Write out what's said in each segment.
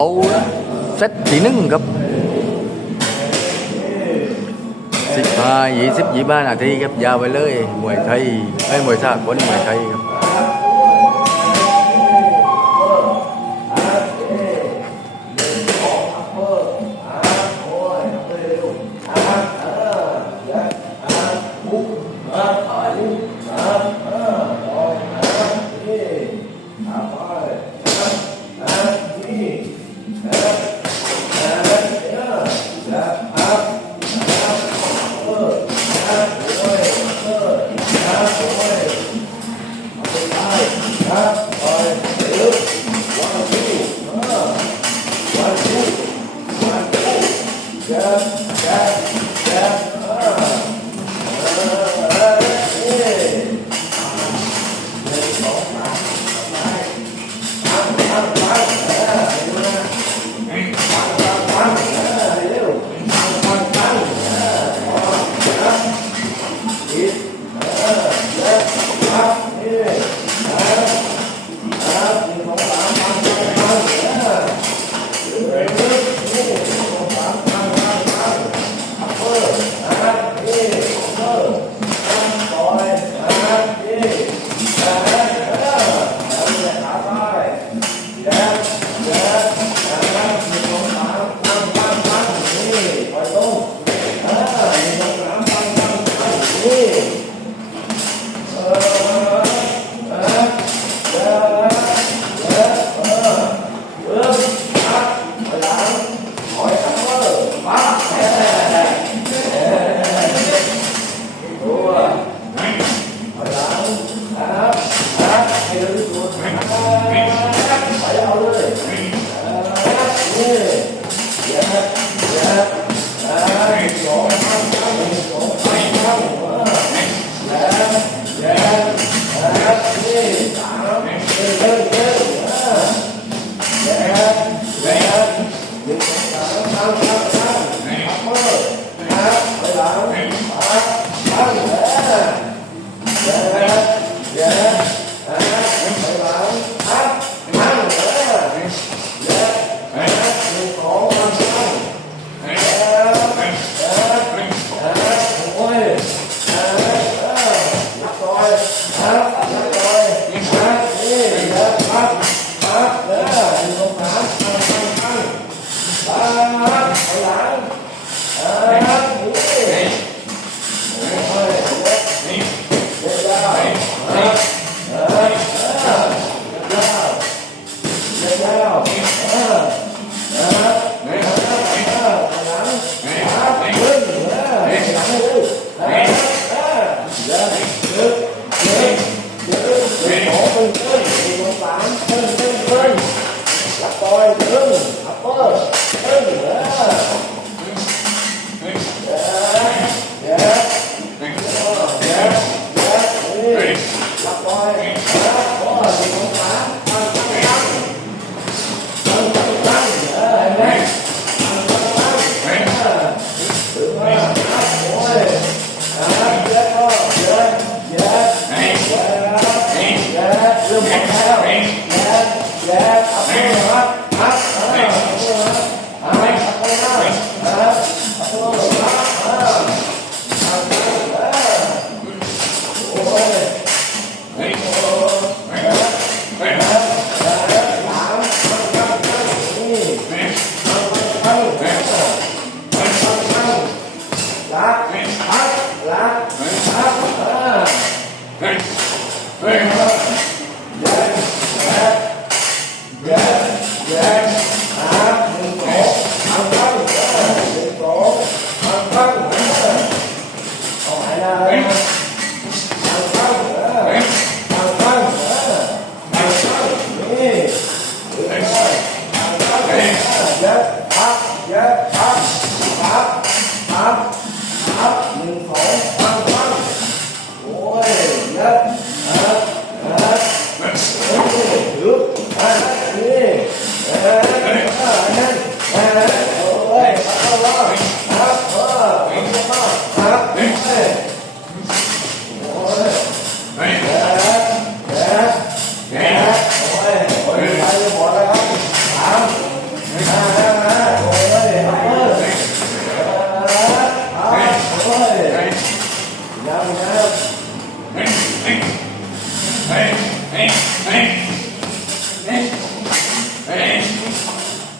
เอาเซตที่หนึ่งครับสิบห้ายี่สิบยี่บ้านาทีครับยาวไปเลยมวยไทยไอ้มวยสากลมวยไทยครับ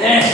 Yeah.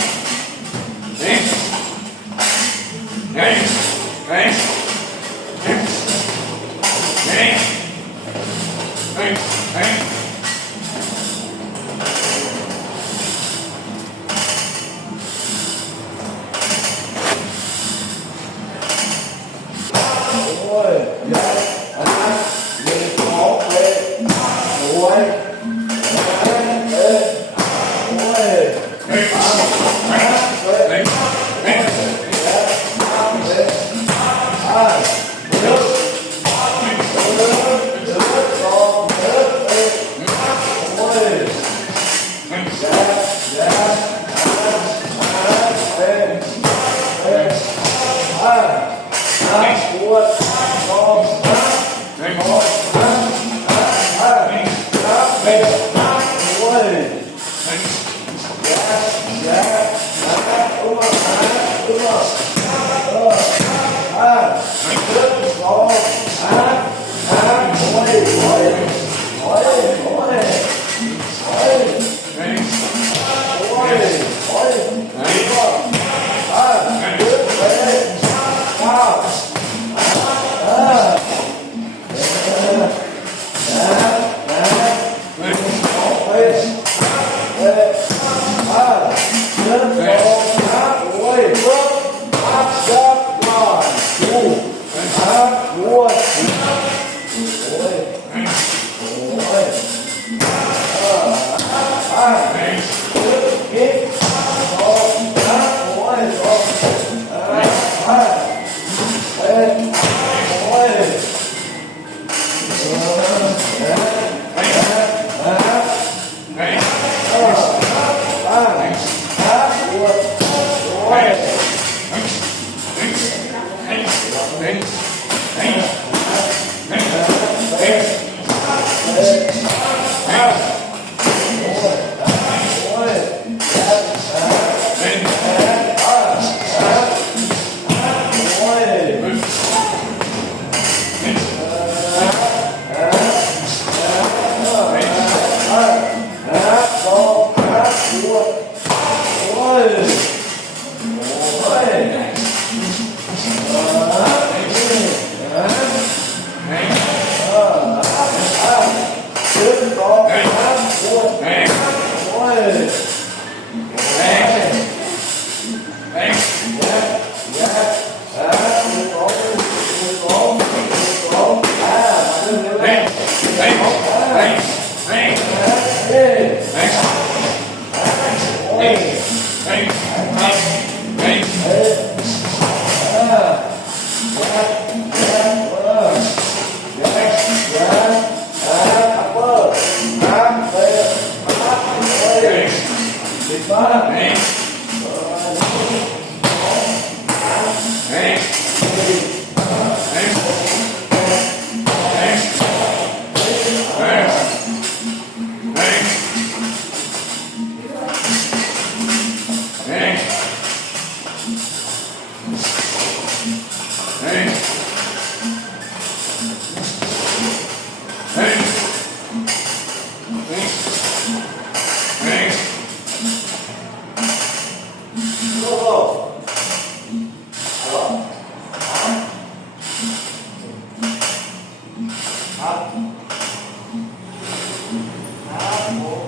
Amen.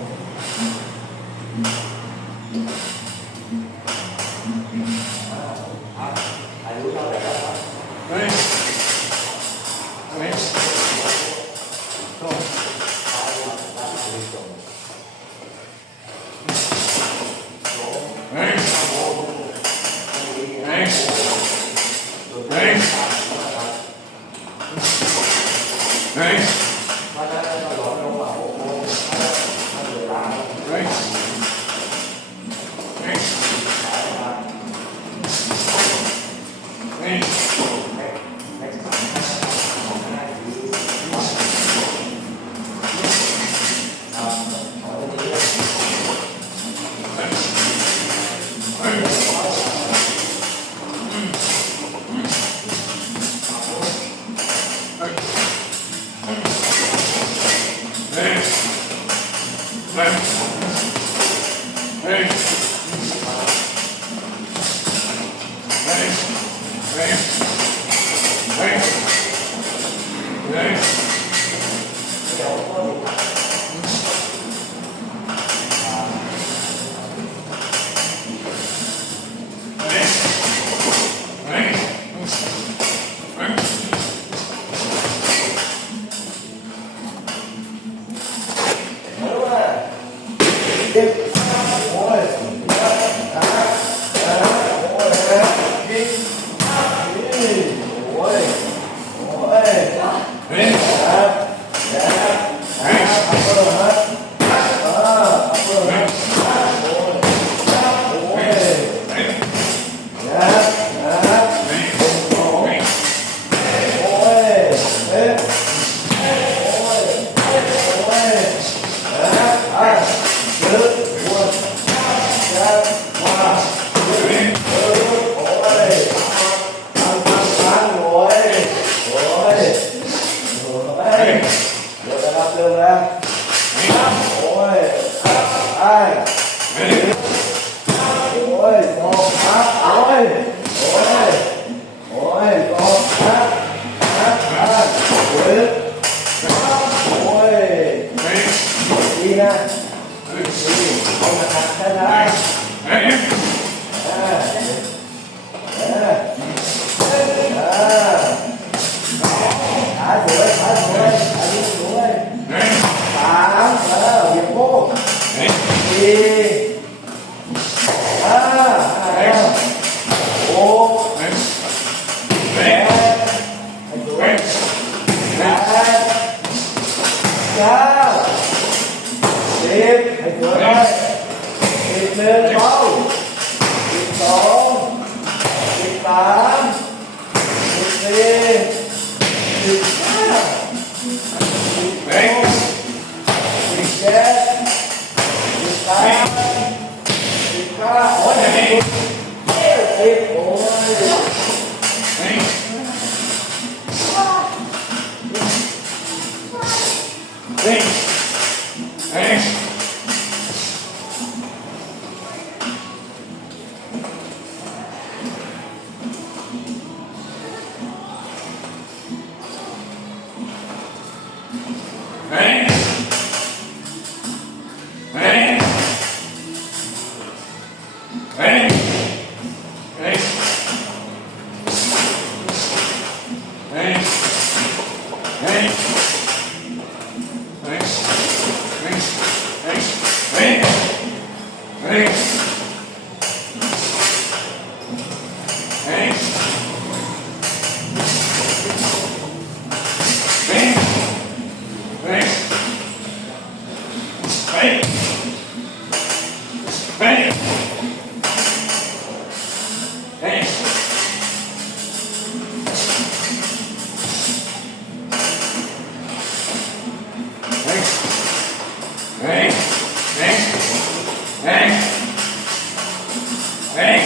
Vem!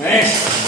Vem!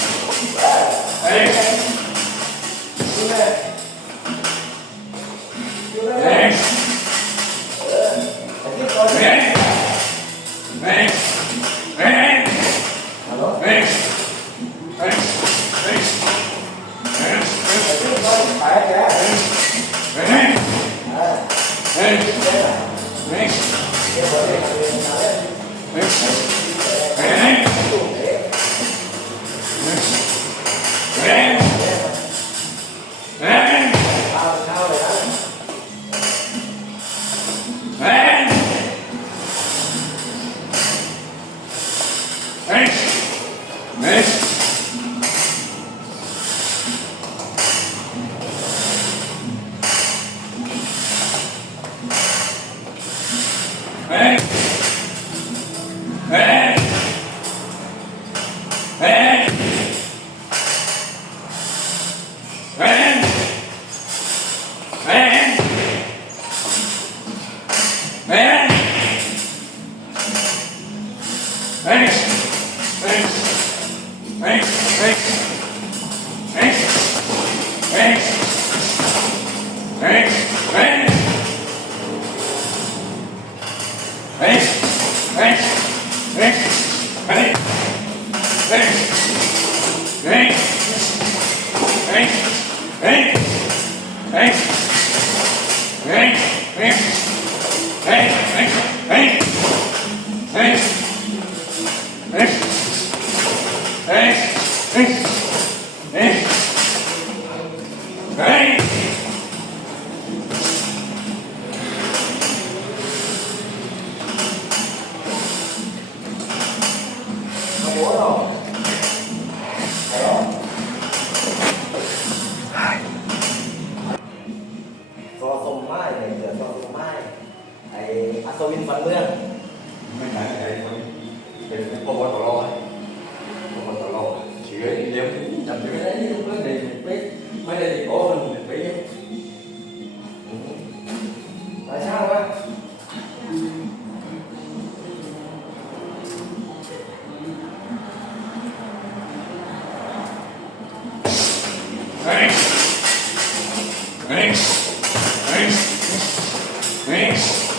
Bộ. Thanks. Thanks. Thanks.